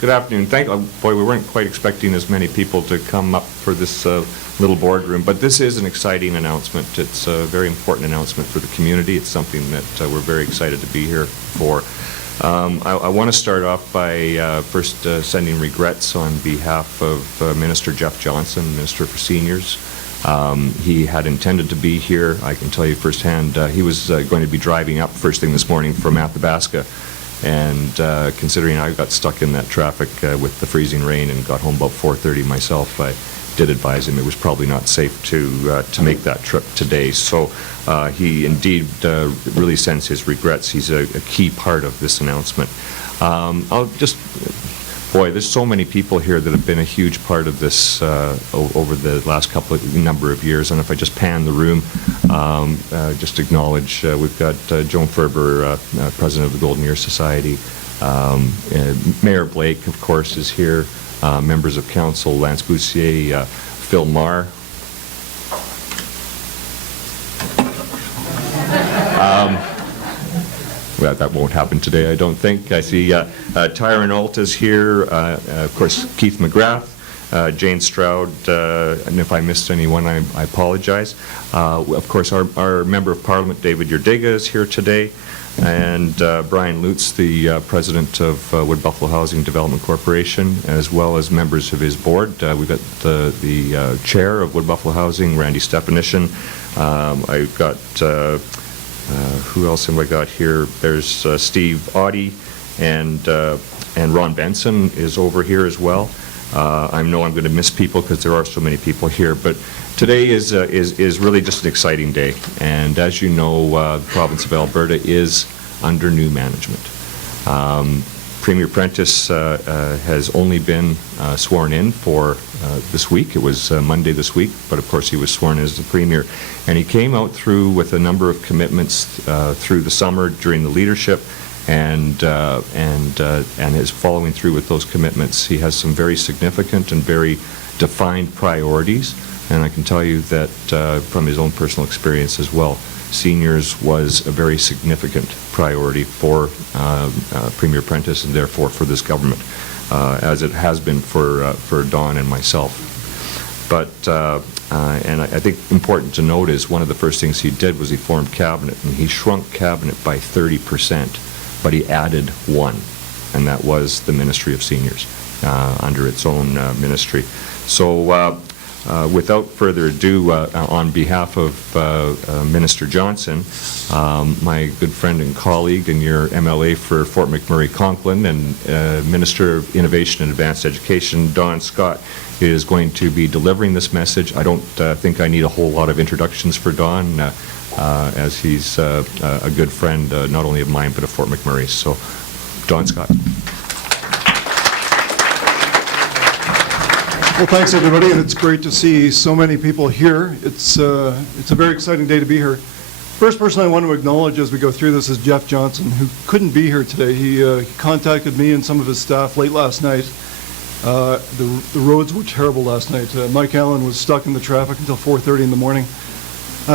Good afternoon. Boy, we weren't quite expecting as many people to come up for this little boardroom, but this is an exciting announcement. It's a very important announcement for the community. It's something that we're very excited to be here for. I want to start off by first sending regrets on behalf of Minister Jeff Johnson, Minister for Seniors. He had intended to be here. I can tell you firsthand, he was going to be driving up first thing this morning from Athabasca, and considering I got stuck in that traffic with the freezing rain and got home about 4:30 myself, I did advise him it was probably not safe to make that trip today. So he indeed really sends his regrets. He's a key part of this announcement. Boy, there's so many people here that have been a huge part of this over the last number of years. And if I just pan the room, just acknowledge we've got Joan Ferber, President of the Golden Year Society. Mayor Blake, of course, is here. Members of Council, Lance Boussier, Phil Marr. Well, that won't happen today, I don't think. I see Tyron Alt is here, of course, Keith McGrath, Jane Stroud, and if I missed anyone, I apologize. Of course, our Member of Parliament, David Yordega, is here today, and Brian Lutz, the President of Wood Buffalo Housing Development Corporation, as well as members of his board. We've got the Chair of Wood Buffalo Housing, Randy Stepanishin. I've got who else have I got here? There's Steve Audie, and Ron Benson is over here as well. I know I'm going to miss people because there are so many people here, but today is really just an exciting day. And as you know, the province of Alberta is under new management. Premier Prentice has only been sworn in for this week. It was Monday this week, but of course he was sworn in as the Premier. And he came out through with a number of commitments through the summer during the leadership, and is following through with those commitments. He has some very significant and very defined priorities, and I can tell you that from his own personal experience as well, seniors was a very significant priority for Premier Prentice and therefore for this government, as it has been for Don and myself. But and I think important to note is one of the first things he did was he formed cabinet, and he shrunk cabinet by 30%, but he added one, and that was the Ministry of Seniors under its own ministry. So without further ado, on behalf of Minister Johnson, my good friend and colleague and your MLA for Fort McMurray-Conklin and Minister of Innovation and Advanced Education, Don Scott, is going to be delivering this message. I don't think I need a whole lot of introductions for Don, as he's a good friend, not only of mine, but of Fort McMurray. So, Don Scott. Well, thanks everybody, and it's great to see so many people here. It's a very exciting day to be here. First person I want to acknowledge as we go through this is Jeff Johnson, who couldn't be here today. He contacted me and some of his staff late last night. The roads were terrible last night. Mike Allen was stuck in the traffic until 4:30 in the morning.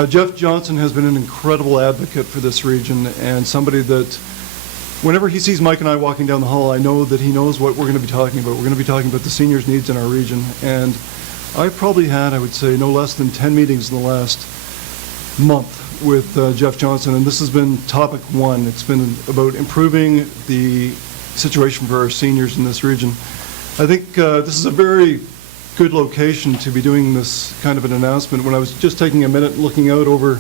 Jeff Johnson has been an incredible advocate for this region, and somebody that whenever he sees Mike and I walking down the hall, I know that he knows what we're going to be talking about. We're going to be talking about the seniors' needs in our region. And I've probably had, I would say, no less than 10 meetings in the last month with Jeff Johnson, and this has been topic one. It's been about improving the situation for our seniors in this region. I think this is a very good location to be doing this kind of an announcement. When I was just taking a minute looking out over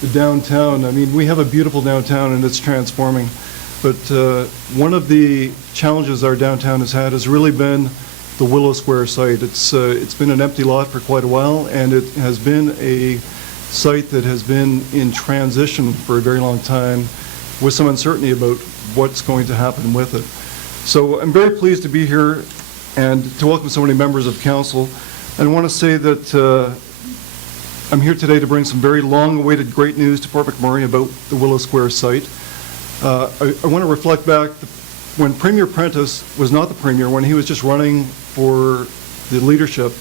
the downtown, I mean, we have a beautiful downtown and it's transforming. But one of the challenges our downtown has had has really been the Willow Square site. It's been an empty lot for quite a while, and it has been a site that has been in transition for a very long time with some uncertainty about what's going to happen with it. So I'm very pleased to be here and to welcome so many members of council. And I want to say that I'm here today to bring some very long-awaited great news to Fort McMurray about the Willow Square site. I want to reflect back when Premier Prentice was not the Premier, when he was just running for the leadership.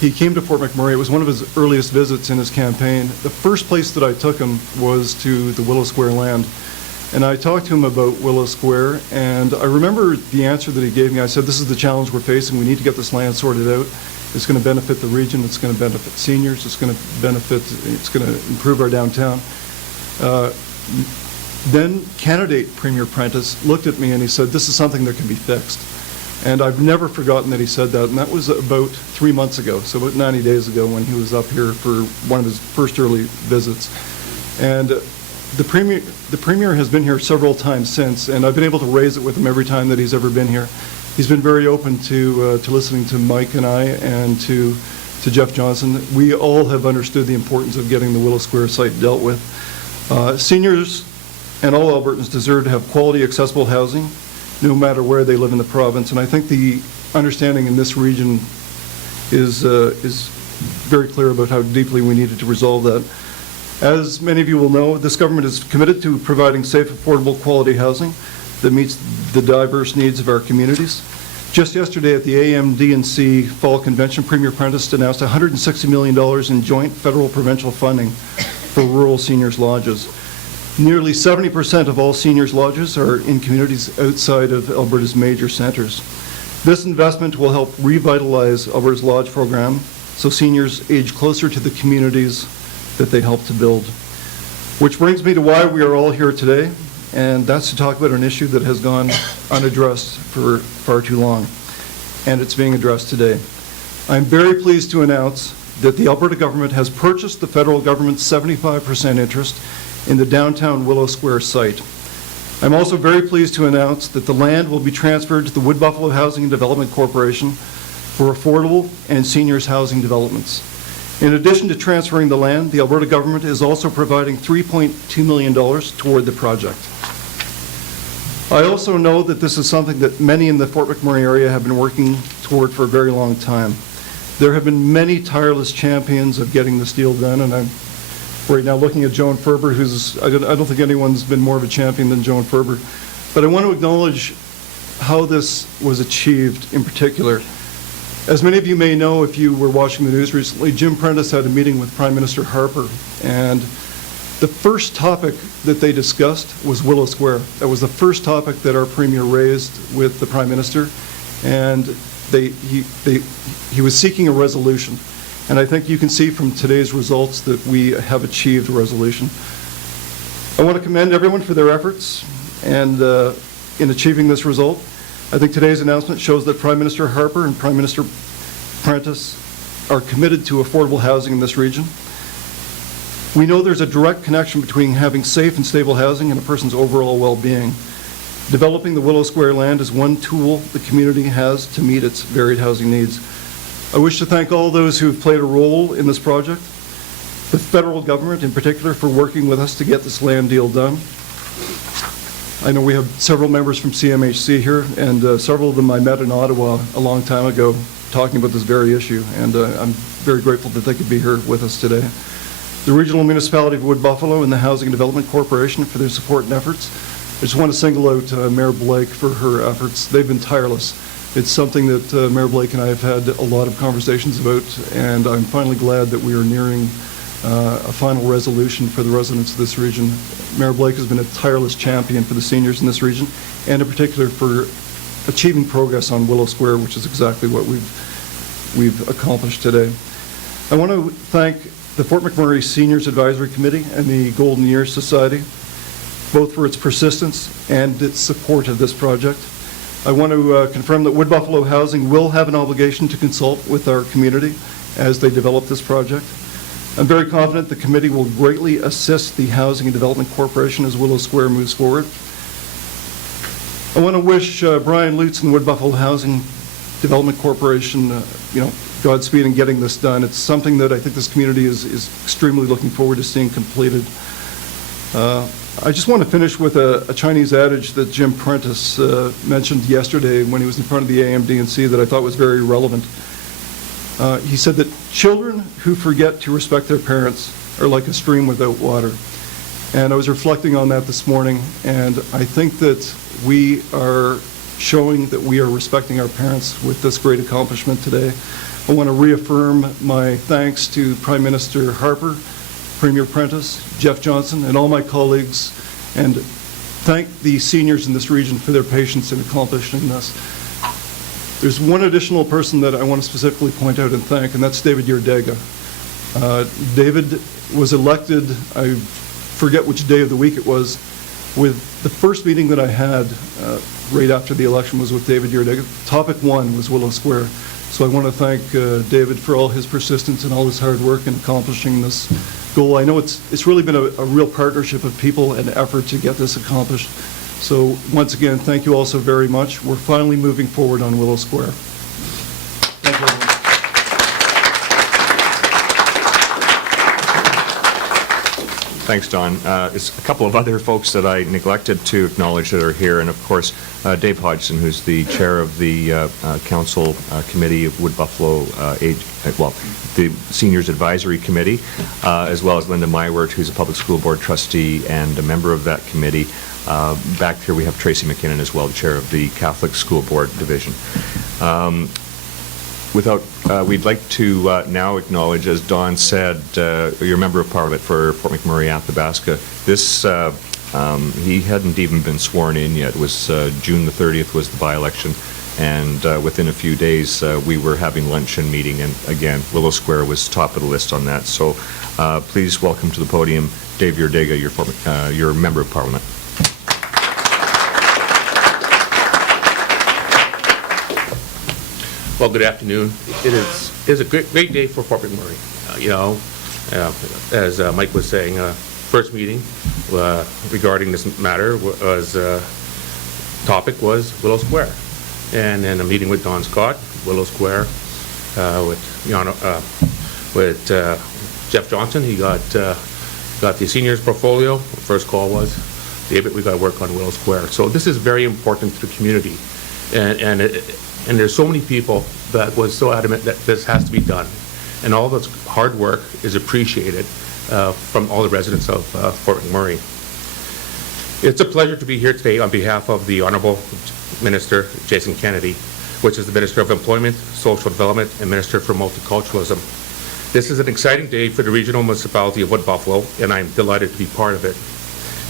He came to Fort McMurray. It was one of his earliest visits in his campaign. The first place that I took him was to the Willow Square land. And I talked to him about Willow Square, and I remember the answer that he gave me. I said, this is the challenge we're facing. We need to get this land sorted out. It's going to benefit the region. It's going to benefit seniors. It's going to improve our downtown. Then candidate Premier Prentice looked at me and he said, this is something that can be fixed. And I've never forgotten that he said that, and that was about 3 months ago, so about 90 days ago when he was up here for one of his first early visits. And the Premier has been here several times since, and I've been able to raise it with him every time that he's ever been here. He's been very open to listening to Mike and I and to Jeff Johnson. We all have understood the importance of getting the Willow Square site dealt with. Seniors and all Albertans deserve to have quality, accessible housing, no matter where they live in the province. And I think the understanding in this region is very clear about how deeply we needed to resolve that. As many of you will know, this government is committed to providing safe, affordable, quality housing that meets the diverse needs of our communities. Just yesterday at the AMDNC Fall Convention, Premier Prentice announced $160 million in joint federal provincial funding for rural seniors' lodges. Nearly 70% of all seniors' lodges are in communities outside of Alberta's major centres. This investment will help revitalize Alberta's lodge program so seniors age closer to the communities that they help to build. Which brings me to why we are all here today, and that's to talk about an issue that has gone unaddressed for far too long, and it's being addressed today. I'm very pleased to announce that the Alberta government has purchased the federal government's 75% interest in the downtown Willow Square site. I'm also very pleased to announce that the land will be transferred to the Wood Buffalo Housing and Development Corporation for affordable and seniors housing developments. In addition to transferring the land, the Alberta government is also providing $3.2 million toward the project. I also know that this is something that many in the Fort McMurray area have been working toward for a very long time. There have been many tireless champions of getting this deal done, and I'm right now looking at Joan Ferber, who's, I don't think anyone's been more of a champion than Joan Ferber. But I want to acknowledge how this was achieved in particular. As many of you may know, if you were watching the news recently, Jim Prentice had a meeting with Prime Minister Harper, and the first topic that they discussed was Willow Square. That was the first topic that our Premier raised with the Prime Minister, and he was seeking a resolution. And I think you can see from today's results that we have achieved a resolution. I want to commend everyone for their efforts and in achieving this result. I think today's announcement shows that Prime Minister Harper and Prime Minister Prentice are committed to affordable housing in this region. We know there's a direct connection between having safe and stable housing and a person's overall well-being. Developing the Willow Square land is one tool the community has to meet its varied housing needs. I wish to thank all those who have played a role in this project, the federal government in particular for working with us to get this land deal done. I know we have several members from CMHC here, and several of them I met in Ottawa a long time ago talking about this very issue, and I'm very grateful that they could be here with us today. The Regional Municipality of Wood Buffalo and the Housing and Development Corporation for their support and efforts. I just want to single out Mayor Blake for her efforts. They've been tireless. It's something that Mayor Blake and I have had a lot of conversations about, and I'm finally glad that we are nearing a final resolution for the residents of this region. Mayor Blake has been a tireless champion for the seniors in this region, and in particular for achieving progress on Willow Square, which is exactly what we've accomplished today. I want to thank the Fort McMurray Seniors Advisory Committee and the Golden Years Society, both for its persistence and its support of this project. I want to confirm that Wood Buffalo Housing will have an obligation to consult with our community as they develop this project. I'm very confident the committee will greatly assist the Housing and Development Corporation as Willow Square moves forward. I want to wish Brian Lutz and the Wood Buffalo Housing Development Corporation, Godspeed in getting this done. It's something that I think this community is extremely looking forward to seeing completed. I just want to finish with a Chinese adage that Jim Prentice mentioned yesterday when he was in front of the AMDNC that I thought was very relevant. He said that children who forget to respect their parents are like a stream without water. And I was reflecting on that this morning, and I think that we are showing that we are respecting our parents with this great accomplishment today. I want to reaffirm my thanks to Prime Minister Harper, Premier Prentice, Jeff Johnson, and all my colleagues, and thank the seniors in this region for their patience in accomplishing this. There's one additional person that I want to specifically point out and thank, and that's David Yordega. David was elected, I forget which day of the week it was, with the first meeting that I had right after the election was with David Yordega. Topic 1 was Willow Square. So I want to thank David for all his persistence and all his hard work in accomplishing this goal. I know it's really been a real partnership of people and effort to get this accomplished. So once again, thank you all so very much. We're finally moving forward on Willow Square. Thank you, everyone. Thanks, Don. It's a couple of other folks that I neglected to acknowledge that are here, and of course, Dave Hodgson, who's the chair of the Council Committee of Wood Buffalo, the Seniors Advisory Committee, as well as Linda Mywert, who's a Public School Board trustee and a member of that committee. Back here we have Tracy McKinnon as well, the chair of the Catholic School Board Division. We'd like to now acknowledge, as Don said, your member of Parliament for Fort McMurray-Athabasca. This, he hadn't even been sworn in yet. It was June the 30th was the by-election, and within a few days we were having lunch and meeting, and again, Willow Square was top of the list on that. So please welcome to the podium Dave Yordega, your member of Parliament. Well, good afternoon. It is a great day for Fort McMurray. As Mike was saying, first meeting regarding this matter topic was Willow Square, and then a meeting with Don Scott, Willow Square, with Jeff Johnson. He got the seniors portfolio. First call was, David, we got to work on Willow Square. So this is very important to the community, and there's so many people that was so adamant that this has to be done. And all this hard work is appreciated from all the residents of Fort McMurray. It's a pleasure to be here today on behalf of the Honourable Minister Jason Kennedy, which is the Minister of Employment, Social Development, and Minister for Multiculturalism. This is an exciting day for the regional municipality of Wood Buffalo, and I'm delighted to be part of it.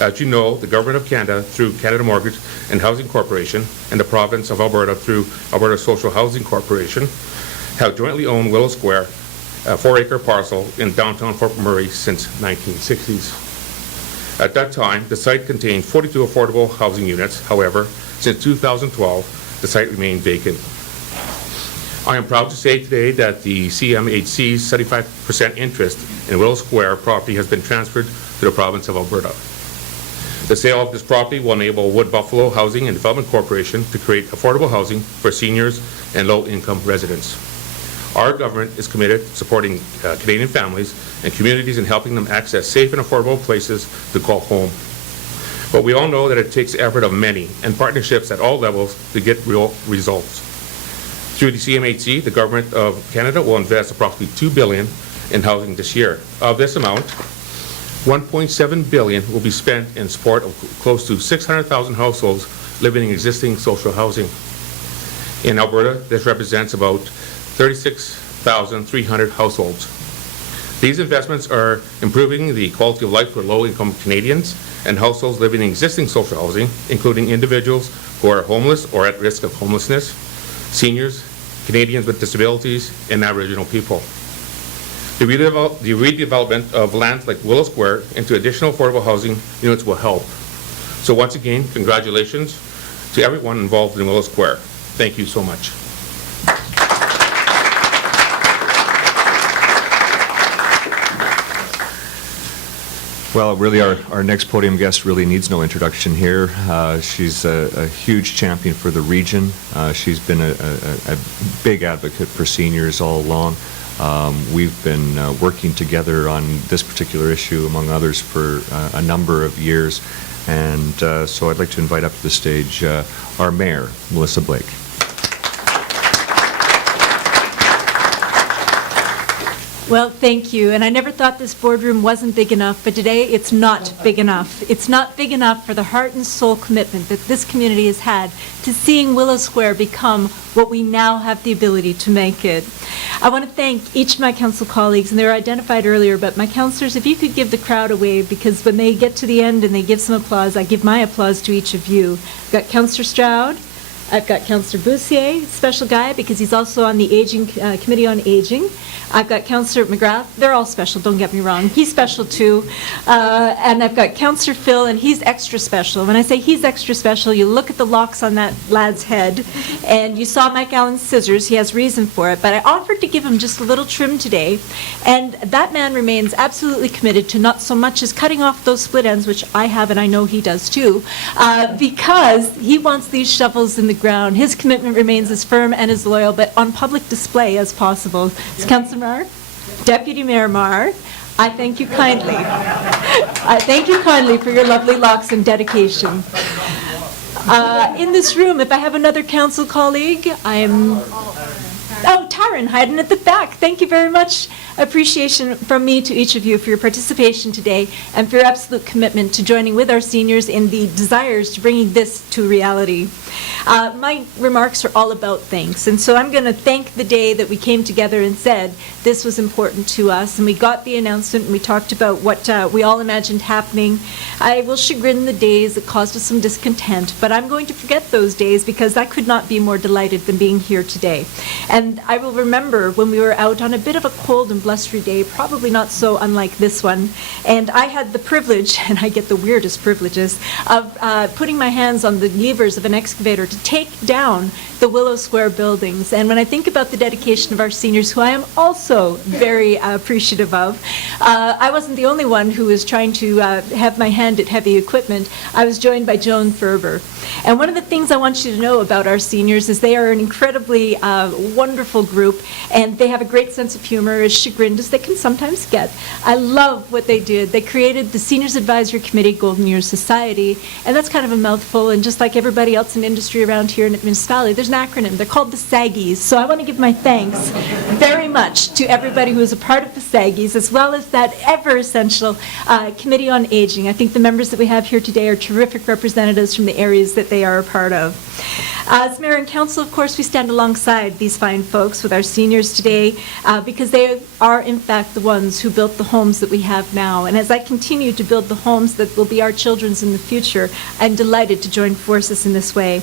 As you know, the Government of Canada, through Canada Mortgage and Housing Corporation, and the Province of Alberta, through Alberta Social Housing Corporation, have jointly owned Willow Square, a 4-acre parcel in downtown Fort McMurray since 1960s. At that time, the site contained 42 affordable housing units. However, since 2012, the site remained vacant. I am proud to say today that the CMHC's 75% interest in Willow Square property has been transferred to the Province of Alberta. The sale of this property will enable Wood Buffalo Housing and Development Corporation to create affordable housing for seniors and low-income residents. Our government is committed to supporting Canadian families and communities in helping them access safe and affordable places to call home. But we all know that it takes the effort of many and partnerships at all levels to get real results. Through the CMHC, the Government of Canada will invest approximately $2 billion in housing this year. Of this amount, $1.7 billion will be spent in support of close to 600,000 households living in existing social housing. In Alberta, this represents about 36,300 households. These investments are improving the quality of life for low-income Canadians and households living in existing social housing, including individuals who are homeless or at risk of homelessness, seniors, Canadians with disabilities, and Aboriginal people. The redevelopment of lands like Willow Square into additional affordable housing units will help. So once again, congratulations to everyone involved in Willow Square. Thank you so much. Well, really, our next podium guest really needs no introduction here. She's a huge champion for the region. She's been a big advocate for seniors all along. We've been working together on this particular issue, among others, for a number of years. And so I'd like to invite up to the stage our mayor, Melissa Blake. Well, thank you. And I never thought this boardroom wasn't big enough, but today it's not big enough. It's not big enough for the heart and soul commitment that this community has had to seeing Willow Square become what we now have the ability to make it. I want to thank each of my council colleagues, and they were identified earlier, but my councillors, if you could give the crowd a wave, because when they get to the end and they give some applause, I give my applause to each of you. I've got Councillor Stroud. I've got Councillor Boussier, special guy, because he's also on the Aging Committee on Aging. I've got Councillor McGrath. They're all special, don't get me wrong. He's special too. And I've got Councillor Phil, and he's extra special. When I say he's extra special, you look at the locks on that lad's head, and you saw Mike Allen's scissors. He has reason for it. But I offered to give him just a little trim today, and that man remains absolutely committed to not so much as cutting off those split ends, which I have, and I know he does too, because he wants these shovels in the ground. His commitment remains as firm and as loyal, but on public display as possible. So, Councillor Marr, Deputy Mayor Marr, I thank you kindly. I thank you kindly for your lovely locks and dedication. In this room, if I have another council colleague, Tyron, hiding at the back. Thank you very much. Appreciation from me to each of you for your participation today and for your absolute commitment to joining with our seniors in the desires to bringing this to reality. My remarks are all about thanks, and so I'm going to thank the day that we came together and said this was important to us, and we got the announcement and we talked about what we all imagined happening. I will chagrin the days that caused us some discontent, but I'm going to forget those days because I could not be more delighted than being here today. And I will remember when we were out on a bit of a cold and blustery day, probably not so unlike this one, and I had the privilege, and I get the weirdest privileges, of putting my hands on the levers of an excavator to take down the Willow Square buildings. And when I think about the dedication of our seniors, who I am also very appreciative of, I wasn't the only one who was trying to have my hand at heavy equipment. I was joined by Joan Thurber. And one of the things I want you to know about our seniors is they are an incredibly wonderful group, and they have a great sense of humor, as chagrined as they can sometimes get. I love what they did. They created the Seniors Advisory Committee Golden Years Society, and that's kind of a mouthful, and just like everybody else in industry around here in the municipality, there's an acronym. They're called the SAGIes. So I want to give my thanks very much to everybody who is a part of the SAGIes, as well as that ever-essential Committee on Aging. I think the members that we have here today are terrific representatives from the areas that they are a part of. As Mayor and Council, of course, we stand alongside these fine folks with our seniors today because they are, in fact, the ones who built the homes that we have now. And as I continue to build the homes that will be our children's in the future, I'm delighted to join forces in this way.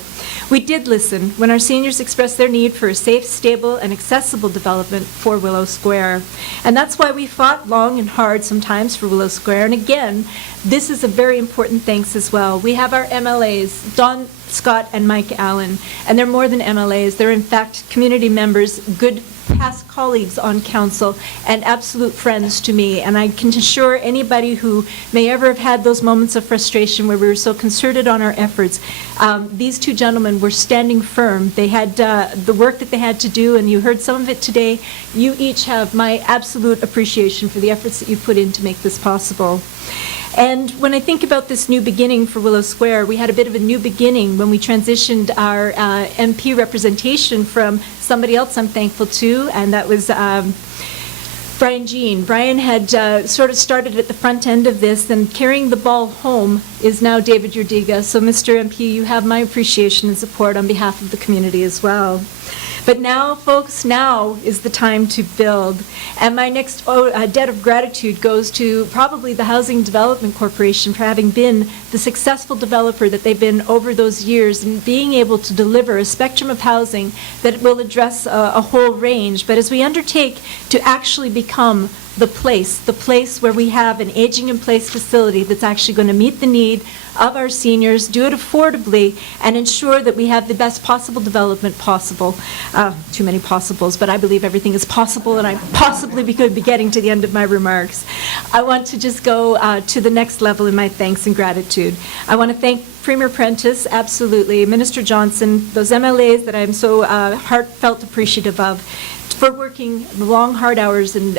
We did listen when our seniors expressed their need for a safe, stable, and accessible development for Willow Square. And that's why we fought long and hard sometimes for Willow Square. And again, this is a very important thanks as well. We have our MLAs, Don Scott and Mike Allen, and they're more than MLAs. They're in fact community members, good past colleagues on council, and absolute friends to me. And I can assure anybody who may ever have had those moments of frustration where we were so concerted on our efforts, these two gentlemen were standing firm. They had the work that they had to do, and you heard some of it today. You each have my absolute appreciation for the efforts that you put in to make this possible. And when I think about this new beginning for Willow Square, we had a bit of a new beginning when we transitioned our MP representation from somebody else I'm thankful to, and that was Brian Jean. Brian had sort of started at the front end of this, and carrying the ball home is now David Yordega. So, Mr. MP, you have my appreciation and support on behalf of the community as well. But now, folks, now is the time to build. And my next debt of gratitude goes to probably the Housing Development Corporation for having been the successful developer that they've been over those years and being able to deliver a spectrum of housing that will address a whole range. But as we undertake to actually become the place where we have an aging-in-place facility that's actually going to meet the need of our seniors, do it affordably, and ensure that we have the best possible development possible. Too many possibles, but I believe everything is possible, and I possibly could be getting to the end of my remarks. I want to just go to the next level in my thanks and gratitude. I want to thank Premier Prentice, absolutely, Minister Johnson, those MLAs that I'm so heartfelt appreciative of, for working the long, hard hours and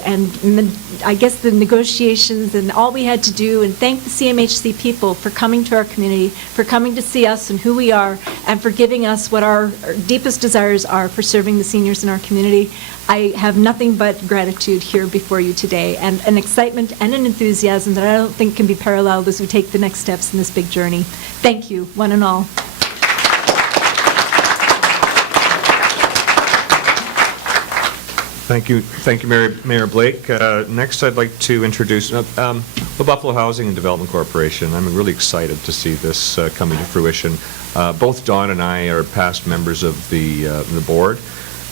I guess the negotiations and all we had to do, and thank the CMHC people for coming to our community, for coming to see us and who we are, and for giving us what our deepest desires are for serving the seniors in our community. I have nothing but gratitude here before you today, and an excitement and an enthusiasm that I don't think can be paralleled as we take the next steps in this big journey. Thank you, one and all. Thank you, Mayor Blake. Next, I'd like to introduce the Buffalo Housing and Development Corporation. I'm really excited to see this coming to fruition. Both Don and I are past members of the board.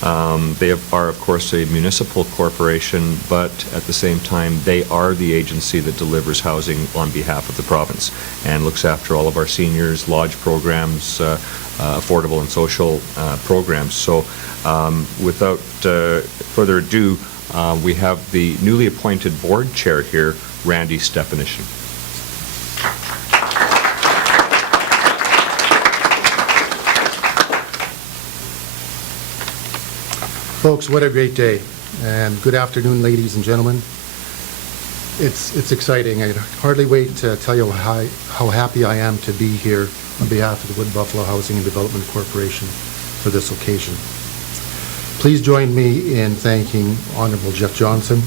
They are, of course, a municipal corporation, but at the same time, they are the agency that delivers housing on behalf of the province and looks after all of our seniors, lodge programs, affordable and social programs. So without further ado, we have the newly appointed board chair here, Randy Stefanishin. Folks, what a great day, and good afternoon, ladies and gentlemen. It's exciting. I hardly wait to tell you how happy I am to be here on behalf of the Wood Buffalo Housing and Development Corporation for this occasion. Please join me in thanking Honorable Jeff Johnson,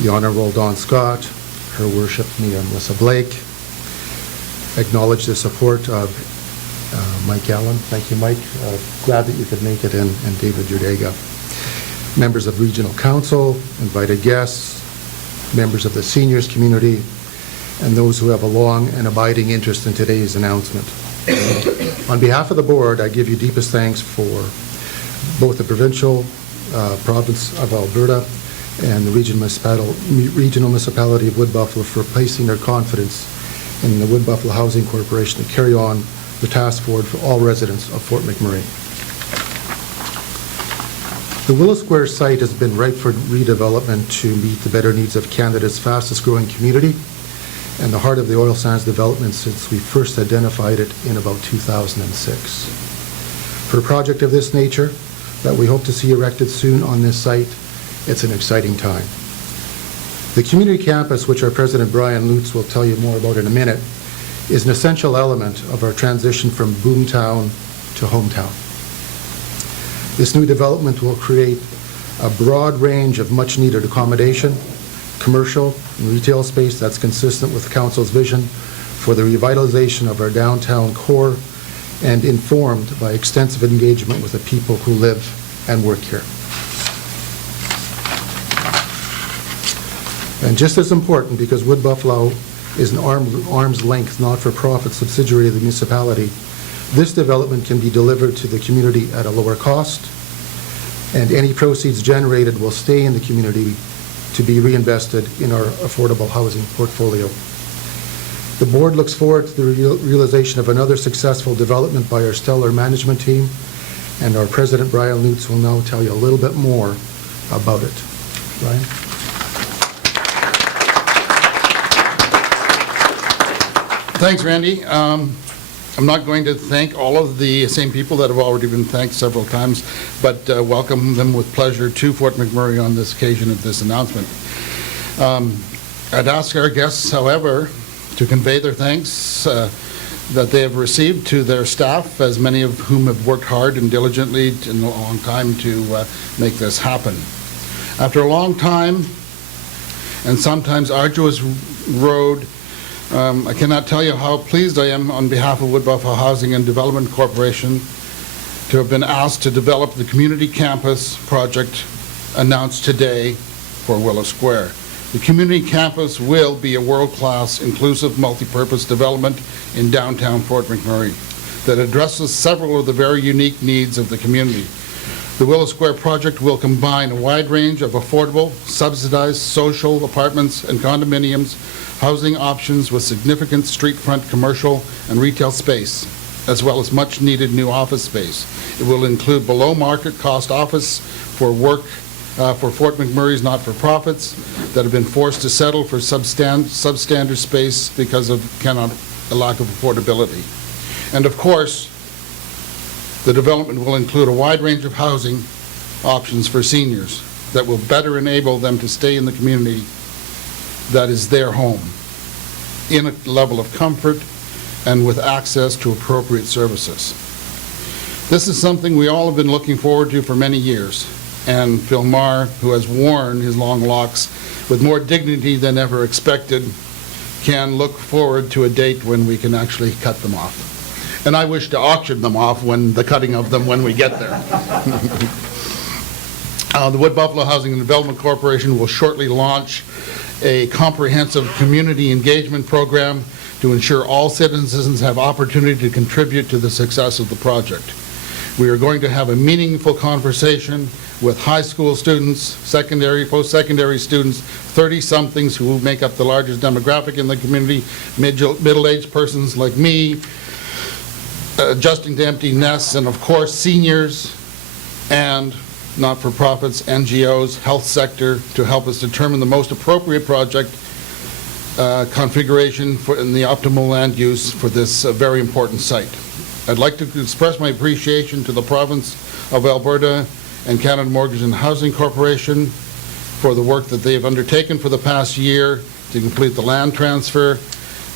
the Honorable Don Scott, Her Worship Melissa Blake, acknowledge the support of Mike Allen. Thank you, Mike. Glad that you could make it, and David Yordega. Members of Regional Council, invited guests, members of the seniors community, and those who have a long and abiding interest in today's announcement. On behalf of the board, I give you deepest thanks for both the provincial province of Alberta and the regional municipality of Wood Buffalo for placing their confidence in the Wood Buffalo Housing Corporation to carry on the task forward for all residents of Fort McMurray. The Willow Square site has been ripe for redevelopment to meet the better needs of Canada's fastest growing community and the heart of the oil sands development since we first identified it in about 2006. For a project of this nature that we hope to see erected soon on this site, it's an exciting time. The community campus, which our President Brian Lutz will tell you more about in a minute, is an essential element of our transition from boomtown to hometown. This new development will create a broad range of much-needed accommodation, commercial and retail space that's consistent with the Council's vision for the revitalization of our downtown core and informed by extensive engagement with the people who live and work here. And just as important, because Wood Buffalo is an arm's length not-for-profit subsidiary of the municipality, this development can be delivered to the community at a lower cost, and any proceeds generated will stay in the community to be reinvested in our affordable housing portfolio. The board looks forward to the realization of another successful development by our stellar management team, and our President Brian Lutz will now tell you a little bit more about it. Brian? Thanks, Randy. I'm not going to thank all of the same people that have already been thanked several times, but welcome them with pleasure to Fort McMurray on this occasion of this announcement. I'd ask our guests, however, to convey their thanks that they have received to their staff, as many of whom have worked hard and diligently in a long time to make this happen. After a long time and sometimes arduous road, I cannot tell you how pleased I am on behalf of Wood Buffalo Housing and Development Corporation to have been asked to develop the community campus project announced today for Willow Square. The community campus will be a world-class, inclusive, multi-purpose development in downtown Fort McMurray that addresses several of the very unique needs of the community. The Willow Square project will combine a wide range of affordable, subsidized social apartments and condominiums, housing options with significant street front commercial and retail space, as well as much needed new office space. It will include below market cost office for work for Fort McMurray's not-for-profits that have been forced to settle for substandard space because of a lack of affordability. And of course, the development will include a wide range of housing options for seniors that will better enable them to stay in the community that is their home, in a level of comfort and with access to appropriate services. This is something we all have been looking forward to for many years, and Phil Marr, who has worn his long locks with more dignity than ever expected, can look forward to a date when we can actually cut them off. And I wish to auction them off when the cutting of them when we get there. The Wood Buffalo Housing and Development Corporation will shortly launch a comprehensive community engagement program to ensure all citizens have opportunity to contribute to the success of the project. We are going to have a meaningful conversation with high school students, secondary, post-secondary students, 30-somethings who make up the largest demographic in the community, middle-aged persons like me, adjusting to empty nests, and of course seniors and not-for-profits, NGOs, health sector, to help us determine the most appropriate project configuration and the optimal land use for this very important site. I'd like to express my appreciation to the province of Alberta and Canada Mortgage and Housing Corporation for the work that they have undertaken for the past year to complete the land transfer.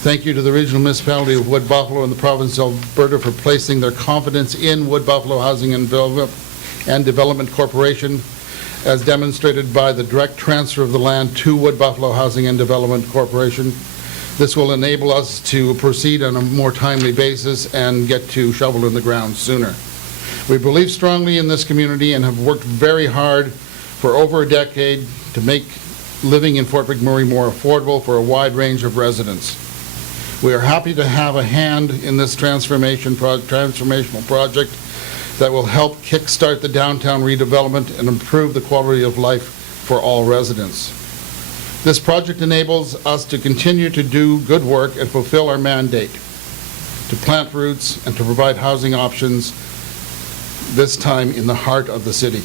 Thank you to the regional municipality of Wood Buffalo and the province of Alberta for placing their confidence in Wood Buffalo Housing and Development Corporation, as demonstrated by the direct transfer of the land to Wood Buffalo Housing and Development Corporation. This will enable us to proceed on a more timely basis and get to shovel in the ground sooner. We believe strongly in this community and have worked very hard for over a decade to make living in Fort McMurray more affordable for a wide range of residents. We are happy to have a hand in this transformational project that will help kickstart the downtown redevelopment and improve the quality of life for all residents. This project enables us to continue to do good work and fulfill our mandate, to plant roots and to provide housing options, this time in the heart of the city.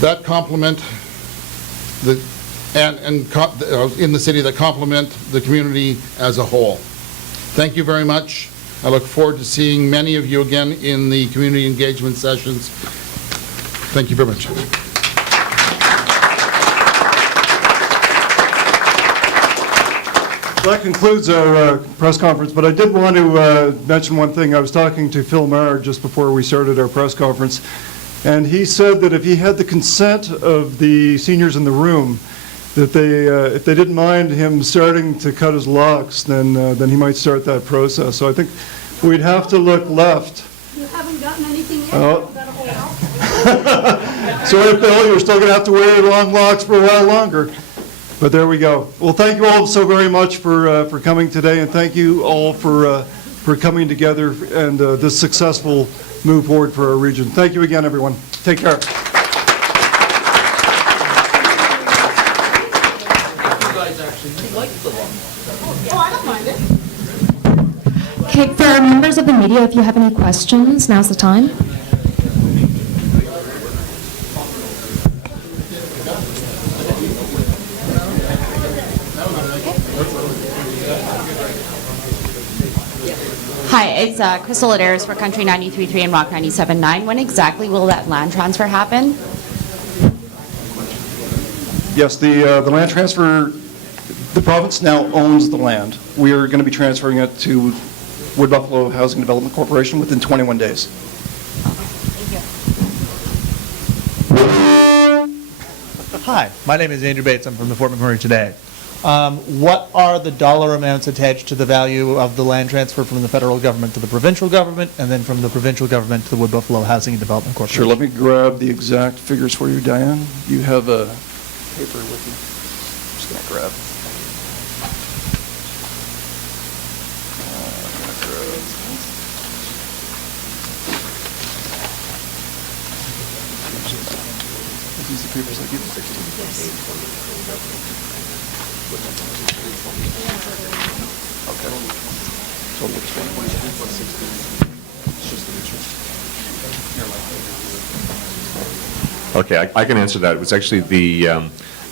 That complement in the city that complement the community as a whole. Thank you very much. I look forward to seeing many of you again in the community engagement sessions. Thank you very much. That concludes our press conference, but I did want to mention one thing. I was talking to Phil Marr just before we started our press conference, and he said that if he had the consent of the seniors in the room, that if they didn't mind him starting to cut his locks, then he might start that process. So I think we'd have to look left. You haven't gotten anything yet? Oh. That'll hold out. Sorry, Phil, you're still going to have to wear long locks for a while longer. But there we go. Well, thank you all so very much for coming today, and thank you all for coming together and this successful move forward for our region. Thank you again, everyone. Take care. Okay, for our members of the media, if you have any questions, now's the time. Hi, it's Crystal Adair for Country 93.3 and Rock 97.9. When exactly will that land transfer happen? Yes, the land transfer, the province now owns the land. We are going to be transferring it to Wood Buffalo Housing Development Corporation within 21 days. Hi, my name is Andrew Bates. I'm from the Fort McMurray Today. What are the dollar amounts attached to the value of the land transfer from the federal government to the provincial government, and then from the provincial government to the Wood Buffalo Housing and Development Corporation? Sure, let me grab the exact figures for you, Diane. You have a paper with you. I'm just going to grab. These are the papers I give you. Okay. Total expense, what is it? It's just the interest. Okay, I can answer that. It was actually the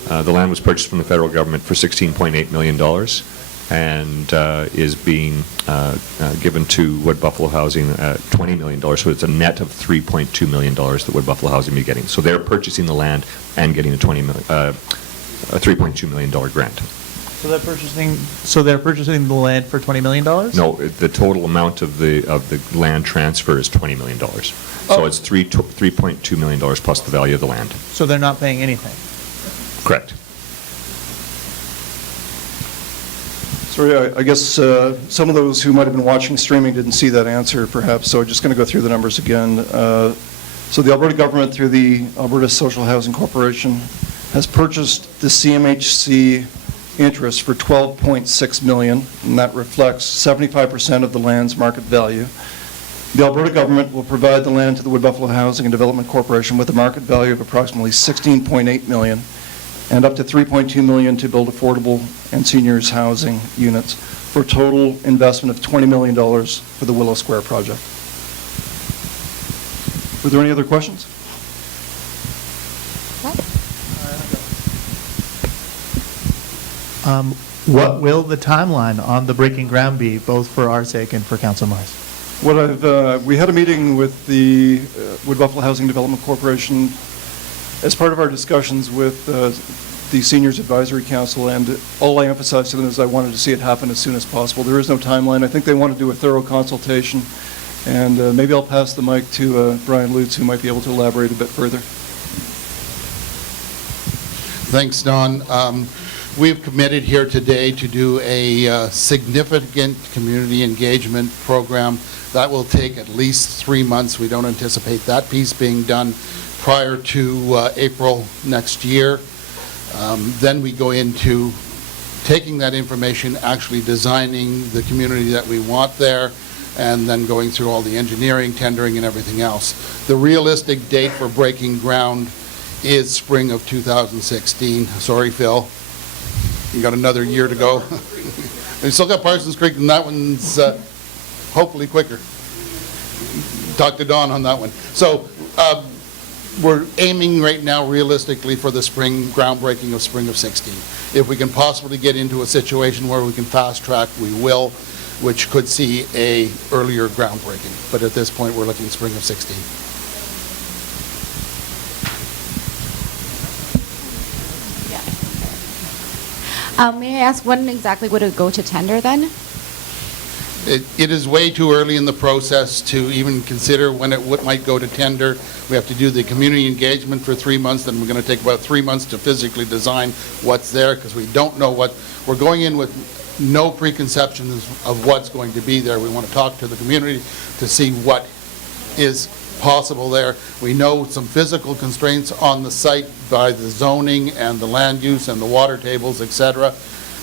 land was purchased from the federal government for $16.8 million and is being given to Wood Buffalo Housing at $20 million. So it's a net of $3.2 million that Wood Buffalo Housing will be getting. So they're purchasing the land and getting a $3.2 million grant. So they're purchasing the land for $20 million? No, the total amount of the land transfer is $20 million. So it's $3.2 million plus the value of the land. So they're not paying anything? Correct. Sorry, I guess some of those who might have been watching streaming didn't see that answer, perhaps, so I'm just going to go through the numbers again. So the Alberta government, through the Alberta Social Housing Corporation, has purchased the CMHC interest for $12.6 million, and that reflects 75% of the land's market value. The Alberta government will provide the land to the Wood Buffalo Housing and Development Corporation with a market value of approximately $16.8 million, and up to $3.2 million to build affordable and seniors housing units, for a total investment of $20 million for the Willow Square project. Were there any other questions? What will the timeline on the breaking ground be, both for our sake and for Council Mars? We had a meeting with the Wood Buffalo Housing Development Corporation as part of our discussions with the Seniors Advisory Council, and all I emphasized to them is I wanted to see it happen as soon as possible. There is no timeline. I think they want to do a thorough consultation, and maybe I'll pass the mic to Brian Lutz, who might be able to elaborate a bit further. Thanks, Don. We've committed here today to do a significant community engagement program. That will take at least 3 months. We don't anticipate that piece being done prior to April next year. Then we go into taking that information, actually designing the community that we want there, and then going through all the engineering, tendering, and everything else. The realistic date for breaking ground is spring of 2016. Sorry, Phil. You got another year to go. We still got Parsons Creek, and that one's hopefully quicker. Talk to Don on that one. So we're aiming right now realistically for the spring groundbreaking of spring of 16. If we can possibly get into a situation where we can fast track, we will, which could see a earlier groundbreaking. But at this point, we're looking spring of 16. May I ask, when exactly would it go to tender then? It is way too early in the process to even consider when it might go to tender. We have to do the community engagement for 3 months, then we're going to take about 3 months to physically design what's there, because we don't know what, we're going in with no preconceptions of what's going to be there. We want to talk to the community to see what is possible there. We know some physical constraints on the site by the zoning and the land use and the water tables, etc.,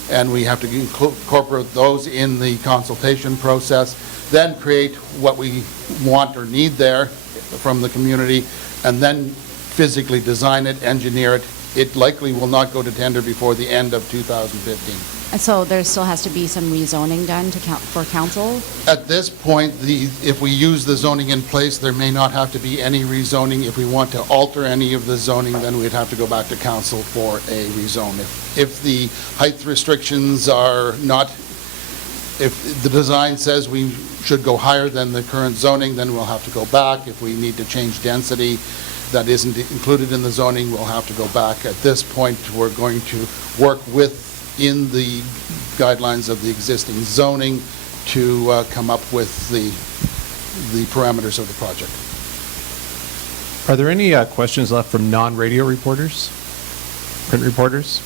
and we have to incorporate those in the consultation process, then create what we want or need there from the community, and then physically design it, engineer it. It likely will not go to tender before the end of 2015. And so there still has to be some rezoning done for council? At this point, if we use the zoning in place, there may not have to be any rezoning. If we want to alter any of the zoning, then we'd have to go back to council for a rezone. If the height restrictions are not, if the design says we should go higher than the current zoning, then we'll have to go back. If we need to change density that isn't included in the zoning, we'll have to go back. At this point, we're going to work in the guidelines of the existing zoning to come up with the parameters of the project. Are there any questions left from non-radio reporters, print reporters?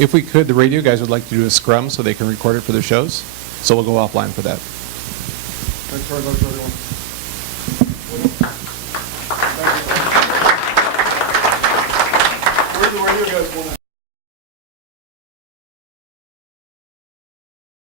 If we could, the radio guys would like to do a scrum so they can record it for their shows, so we'll go offline for that. Thanks very much, everyone. Where do the radio guys want to?